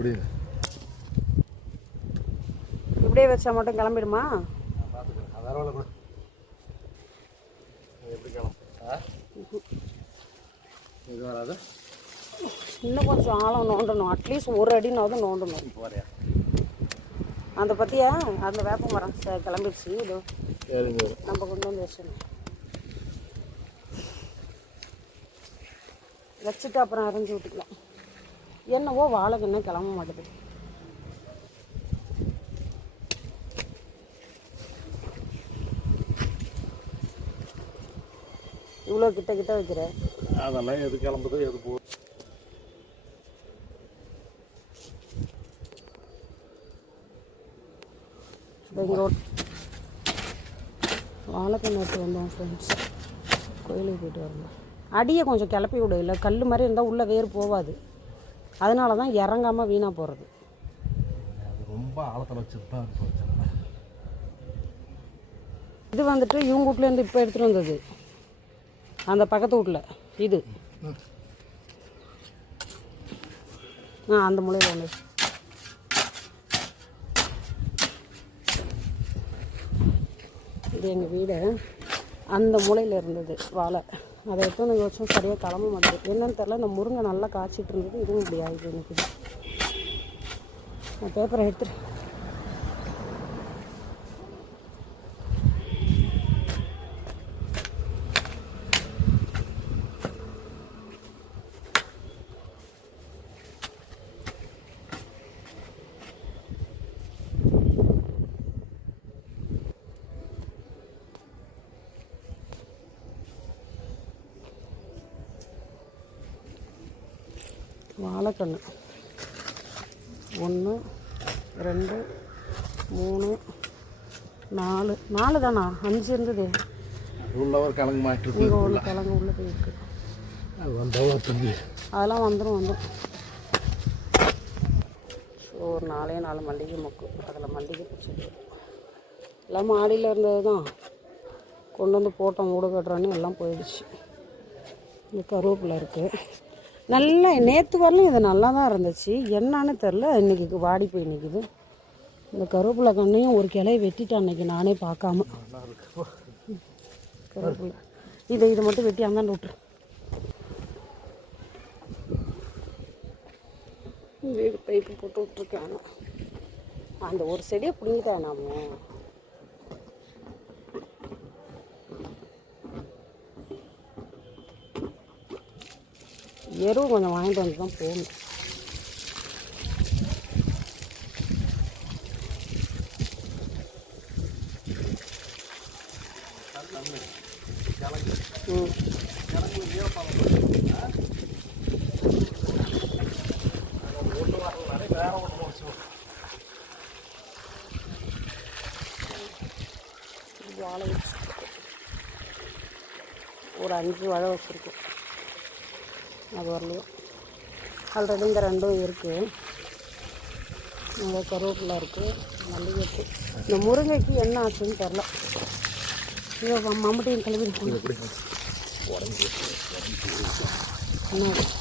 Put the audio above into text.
புரியுது இப்படியே வச்சா மட்டும் கிளம்பிடுமா? இது வராது இன்னும் கொஞ்சம் ஆழம் நோண்டணும். அட்லீஸ்ட் ஒரு அடினாவது நோண்டணும். அந்த பற்றியா அந்த வேப்ப மரம். ச- கிளம்பிடுச்சு. இதோ நம்ம கொண்டு வந்து வச்சிடணும். வச்சுட்டு அப்புறம் அரைஞ்சி விட்டுக்கலாம். என்னவோ வாழைக்கு இன்னும் கிளம்ப மாட்டேது. இவ்வளோ கிட்ட கிட்ட வைக்கிற? அதெல்லாம் எது கிளம்புது எது போகுது இங்கே வாழைக்கண் நட்டு வந்தோம் ஃப்ரெண்ட்ஸ் கோயிலுக்கு போயிட்டு வரணும். அடியை கொஞ்சம் கிளப்பி விடு இல்லை கல் மாதிரி இருந்தால் உள்ளே வேர் போகாது. அதனால தான் இறங்காமல் வீணாக போகிறது ரொம்ப ஆழத்தில் பிரச்சனை இது வந்துட்டு இவங்க வீட்லேருந்து இப்போ எடுத்துகிட்டு வந்தது. அந்த பக்கத்து வீட்டில் இது. ஆ அந்த மூலையில் ஒன்று இது எங்கள் வீடு. அந்த மூலையில் இருந்தது வாழை. அதை எடுத்து வந்து வச்சோம். சரியாக கிளம்ப மாட்டேங்குது. என்னென்னு தெரில இந்த முருங்கை நல்லா காய்ச்சிட்டு இருந்தது. இதுவும் இப்படி ஆகிடுது எனக்கு. நான் பேப்பரை எடுத்துட்டு வாழைக்கண்ணு. ஒன்று ரெண்டு மூணு நாலு. நாலு தானா? அஞ்சு இருந்தது. உள்ள ஒரு கலங்கு மாட்டிருக்கு இங்கே ஒன்று கிழங்கு உள்ளே போயிருக்கு அதெல்லாம் வந்துடும் வந்துடும் ஸோ ஒரு நாலே நாலு மல்லிகை மொக்கு. அதில் மல்லிகை பிடிச்சி எல்லாம் மாடியில் இருந்தது தான் கொண்டு வந்து போட்டோம் மூடு கட்டுறோன்னு எல்லாம் போயிடுச்சு. இந்த கருவேப்பிலை இருக்குது நல்லா நேற்று வரலும் இது நல்லா தான் இருந்துச்சு. என்னன்னு தெரில இன்றைக்கி வாடி போய் நிற்கிது இந்த கருவேப்பிலை கண்ணையும் ஒரு கிளைய வெட்டிட்டேன் அன்றைக்கி நானே பார்க்காம. கருவேப்பிலை. இதை இதை மட்டும் வெட்டி அந்தாண்டு விட்டுரு. வீடு பைப்பு போட்டு விட்ருக்கேன் அந்த ஒரு செடியை பிடிங்கிட்டேன் நாம எருவு கொஞ்சம் வாங்கிட்டு வந்து தான் போகணும் ஒரு அஞ்சு வாழை வச்சுருக்கோம். அது வரலையும் ஆல்ரெடி இந்த ரெண்டும் இருக்குது இங்கே கருவேப்பிலை இருக்குது மல்லிகைப்பூ. இந்த முருங்கைக்கு என்ன ஆச்சுன்னு தெரில ஐயோ மம்முட்டியும் கிளம்பி என்ன